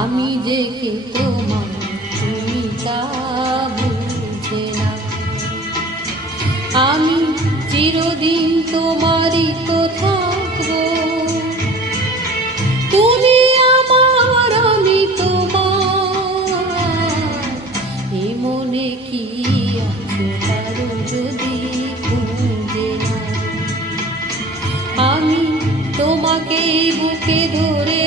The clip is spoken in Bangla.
আমি যে কে তোমার তুমি তা বুঝে না। আমি চিরদিন তোমারই তো থাকবো, তুমি আমার আমি তোমার। এ মনে কি আছে কারো যদি খুঁজে না, আমি তোমাকে বুকে ধরে